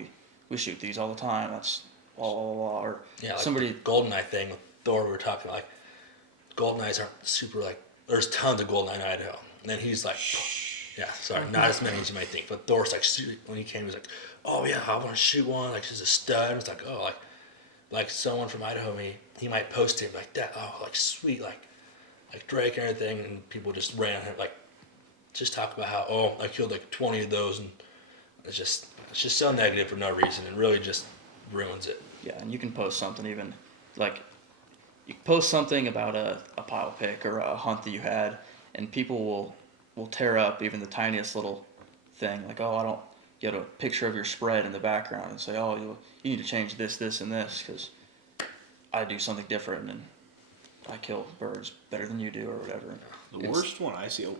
We shoot these all the time. That's blah blah blah." Or Yeah, like somebody. the Goldeneye thing with Thor. We were talking like Goldeneyes aren't super like. There's tons of Goldeneye in Idaho, and then he's like, yeah, sorry, not as many as you might think. But Thor's like, when he came, he was like, "Oh yeah, I want to shoot one. Like she's a stud." And it's like, oh, like someone from Idaho, he might post it like that. Oh, like sweet, like Drake and everything, and people just ran him like. Just talk about how I killed like 20 of those, and it's just so negative for no reason, and really just ruins it. Yeah, and you can post something even like you can post something about a pile pick or a hunt that you had, and people will tear up even the tiniest little thing. Like, oh, I don't get a picture of your spread in the background and say, oh, you need to change this, and this because I do something different and I kill birds better than you do or whatever. The worst one I see. Go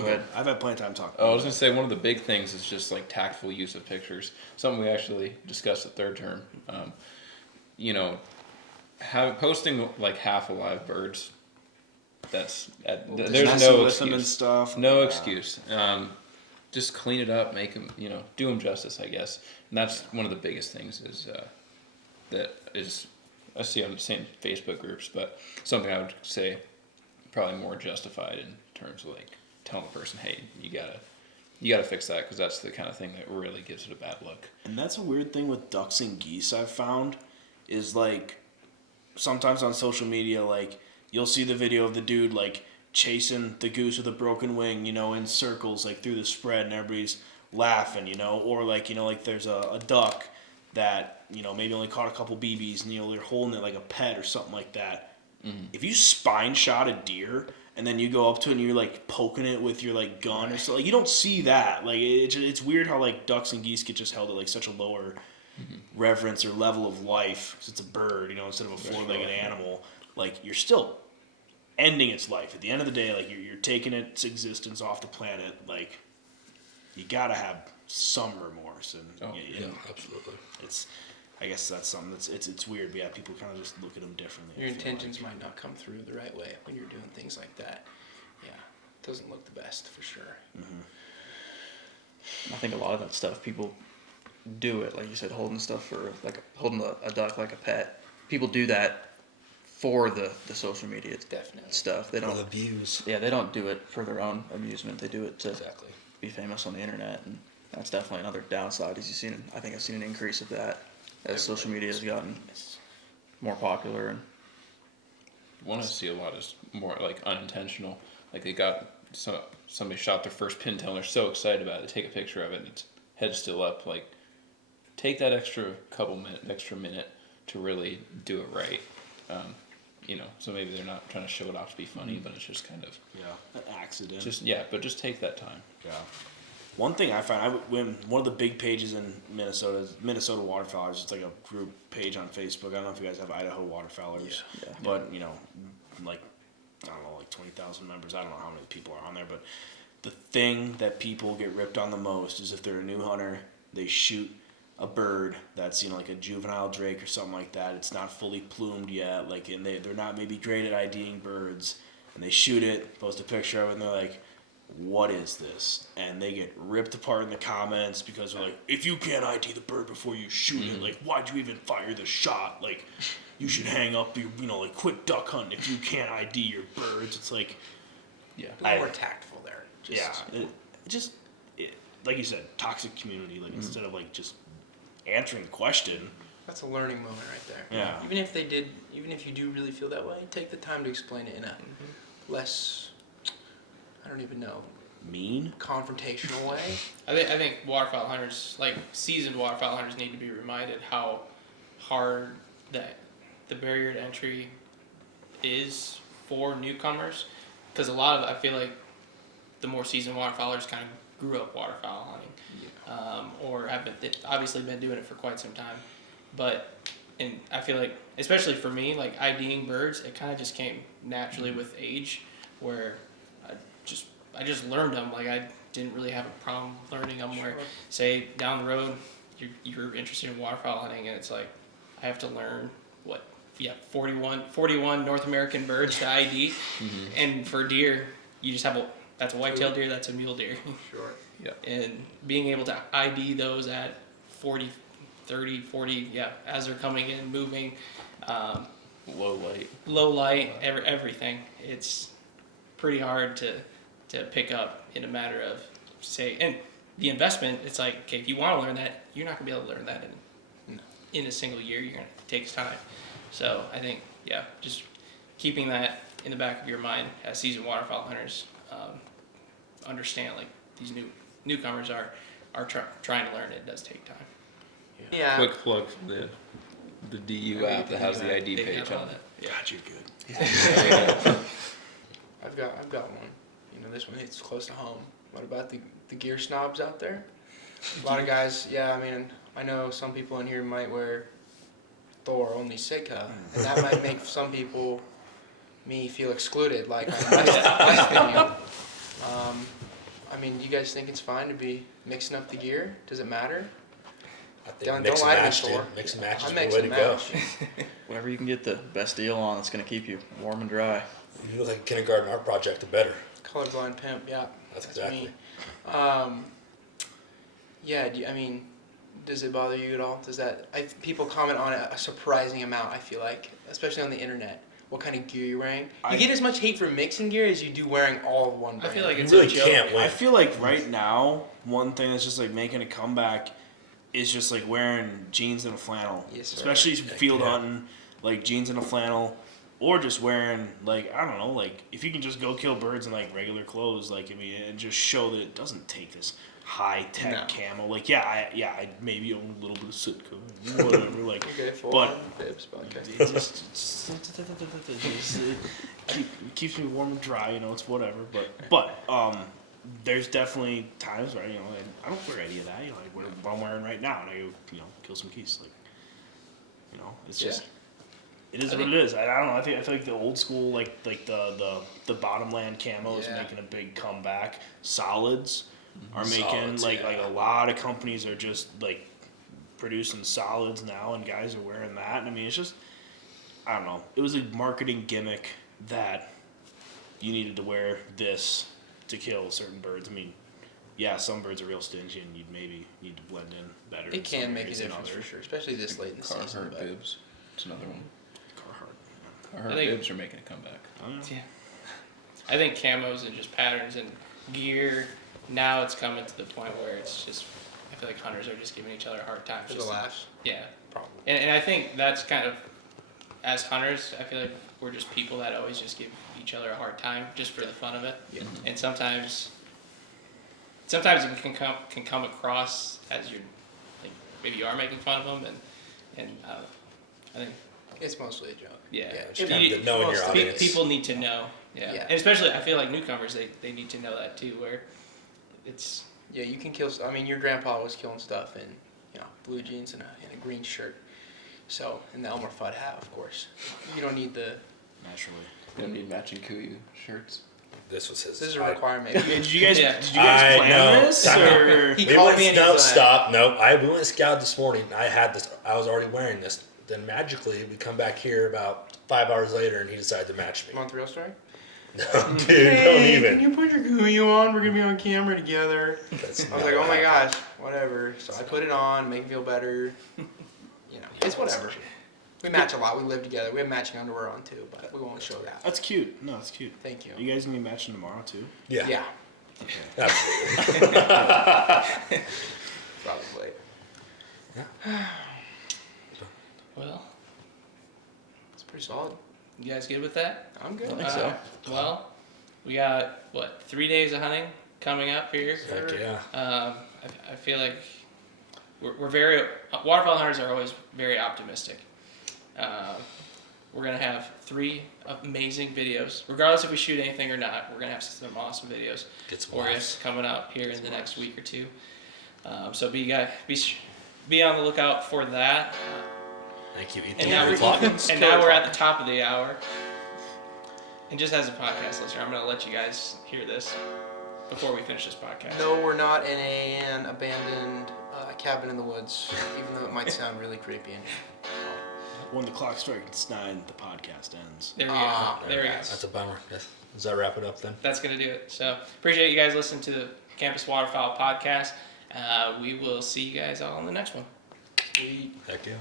ahead. I've had plenty of time talking. Oh, I was going to say one of the big things is just like tactful use of pictures. Something we actually discussed at third term. Posting like half alive birds. There's no excuse. And stuff. No excuse. Just clean it up, make them, do them justice, I guess. And that's one of the biggest things is that is I see on the same Facebook groups, but something I would say probably more justified in terms of like telling the person, hey, you gotta fix that, because that's the kind of thing that really gives it a bad look. And that's a weird thing with ducks and geese I've found is like sometimes on social media, like you'll see the video of the dude like chasing the goose with a broken wing, in circles like through the spread, and everybody's laughing, or like like there's a duck that maybe only caught a couple BBs, and they're holding it like a pet or something like that. Mm-hmm. If you spine shot a deer and then you go up to it and you're like poking it with your like gun or so, like you don't see that. Like it's weird how like ducks and geese get just held at like such a lower reverence or level of life because it's a bird, instead of a four-legged animal. Like you're still ending its life at the end of the day. Like you're taking its existence off the planet. Like you gotta have some remorse, and Absolutely. I guess that's something that's it's weird, but yeah, people kind of just look at them differently. Your intentions might not come through the right way when you're doing things like that. Yeah, it doesn't look the best for sure. Mm-hmm. I think a lot of that stuff people do it, like you said, holding stuff for like holding a duck like a pet. People do that for the social media Definitely. stuff. They don't For the views. Yeah, they don't do it for their own amusement. They do it to Exactly. be famous on the internet, and that's definitely another downside. I think I've seen an increase of that as social media has gotten more popular. And One I see a lot is more like unintentional. Like they got somebody shot their first pintail and they're so excited about it. They take a picture of it and its head's still up. Like take that extra minute to really do it right. So maybe they're not trying to show it off to be funny, but it's just kind of an accident. but just take that time. Yeah. One thing I found, when one of the big pages in Minnesota is Minnesota Waterfowlers. It's like a group page on Facebook. I don't know if you guys have Idaho Waterfowlers, but like I don't know, like 20,000 members. I don't know how many people are on there, but the thing that people get ripped on the most is if they're a new hunter they shoot a bird that's, you know, like a juvenile drake or something like that. It's not fully plumed yet, like, and they're not maybe great at IDing birds, and they shoot it, post a picture of it, and they're like, what is this? And they get ripped apart in the comments because they're like, if you can't ID the bird before you shoot it, like, why'd you even fire the shot? Like, you should hang up your, you know, like, quit duck hunting if you can't ID your birds. It's like, Yeah. A little more tactful there. Like you said, toxic community. Like, instead of like just answering the question. That's a learning moment right there. Yeah. Even if you do really feel that way, take the time to explain it in a less, I don't even know, Mean. confrontational way. I think waterfowl hunters, like seasoned waterfowl hunters, need to be reminded how hard that the barrier to entry is for newcomers. Because a lot of, I feel like the more seasoned waterfowlers kind of grew up waterfowl hunting, or have obviously been doing it for quite some time. But, and I feel like, especially for me, like IDing birds, it kind of just came naturally with age, where I just learned them. Like, I didn't really have a problem learning them. Where, say, down the road, you're interested in waterfowl hunting, and it's like, I have to learn 41 North American birds to ID, and for deer, you just have that's a white-tailed deer, that's a mule deer. Sure. Yeah. And being able to ID those at 40, 30, 40, as they're coming in, moving, low light, everything. It's pretty hard to pick up in a matter of, say, and the investment, it's like, okay, if you want to learn that, you're not going to be able to learn that in a single year. It takes time. So I think, just keeping that in the back of your mind as seasoned waterfowl hunters, understand like these newcomers are trying to learn. It does take time. Yeah. Quick plug for the DU app that has the ID They page have on it. God, you're good. I've got one. You know, this one hits close to home. What about the gear snobs out there? A lot of guys. Yeah, I mean, I know some people in here might wear Thor only Sitka, and that might make some people me feel excluded. Like, my opinion. I mean, you guys think it's fine to be mixing up the gear? Does it matter? I think Don't mix and lie to me, match, dude. Thor. Mix and match I is mix the way and to go. match. Whatever you can get the best deal on, it's going to keep you warm and dry. You look like a kindergarten art project, the better. Colorblind pimp, yeah. That's exactly. Me. I mean, does it bother you at all? People comment on it a surprising amount, I feel like, especially on the internet. What kind of gear you're wearing? You get as much hate for mixing gear as you do wearing all of one brand. I feel like You it's really a joke. can't win. I feel like right now, one thing that's just like making a comeback is just like wearing jeans and a flannel. Yes, sir. Especially field Yeah. hunting, like jeans and a flannel, or just wearing like, I don't know, like if you can just go kill birds in like regular clothes, like, I mean, and just show that it doesn't take this high tech camo. Like, I maybe own a little bit of Sitka, whatever. Like, Okay, full but on bibs, but okay. it just keeps me warm and dry. You know, it's whatever. But there's definitely times where, you know, I don't wear any of that. You know, I wear what I'm wearing right now, and I go, you know, kill some geese. Like, you know, it's just. It is what it is. I don't know. I feel like the old school, like the bottomland camo is making a big comeback. Solids are making like a lot of companies are just like producing solids now, and guys are wearing that. And I mean, it's just, I don't know. It was a marketing gimmick that you needed to wear this to kill certain birds. I mean, yeah, some birds are real stingy, and you'd maybe need to blend in better. It can make a than difference for others. sure, especially this late in the season. Carhartt But bibs. It's another one. Carhartt. Carhartt I think- bibs are making a comeback. Oh, yeah. Yeah. I think camos and just patterns and gear, now it's coming to the point where it's just, I feel like hunters are just giving each other a hard time. for the Just- laughs, Yeah. probably. And I think that's kind of, as hunters, I feel like we're just people that always just give each other a hard time just for the fun of it. Yeah. And sometimes it can come across as you're, like, maybe you are making fun of them, and I think, It's mostly a joke. yeah. Just kind of knowing your Pe- audience. People need to know, yeah. Yeah. And especially, I feel like newcomers, they need to know that too, where it's, Yeah, you can kill. I mean, your grandpa was killing stuff in, blue jeans and a green shirt. So, and the Elmer Fudd hat, of course. You don't need the. Naturally. You don't need matching Kuiu shirts. this was his. This is a requirement. Did you guys Yeah. plan know. this? Or? He We called went, me and no, he's like, stop. Nope. We went and scouted this morning. I had this. I was already wearing this. Then magically, we come back here about 5 hours later, and he decided to match me. "Want the real story?" No, dude, don't even. Can you put your Guyu on? We're gonna be on camera together. That's I was like, oh my gosh, whatever. So I put it on, make me feel better. You know, it's whatever. We match a lot. We live together. We have matching underwear on too, but we won't show that. That's cute. No, it's cute. Thank you. Are you guys gonna be matching tomorrow too? Yeah. Yeah, Absolutely. probably. Well, It's pretty solid. you guys good with that? I'm good. I think so. Well, we got, 3 days of hunting coming up here. Heck yeah. I feel like we're very, waterfowl hunters are always very optimistic. We're going to have 3 amazing videos. Regardless if we shoot anything or not, we're going to have some awesome videos Get some for you laughs. coming up here in the next week or 2. So be on the lookout for that. Thank you, And Ethan. now, Every clock. and now we're at the top of the hour. And just as a podcast listener, I'm going to let you guys hear this before we finish this podcast. No, we're not in an abandoned cabin in the woods, even though it might sound really creepy. When the clock strikes 9, the podcast ends. There we go. Ah, There we go. That's a bummer. Does that wrap it up then? That's going to do it. So appreciate you guys listening to the Campus Waterfowl podcast. We will see you guys all in the next one. Sweet. Heck yeah.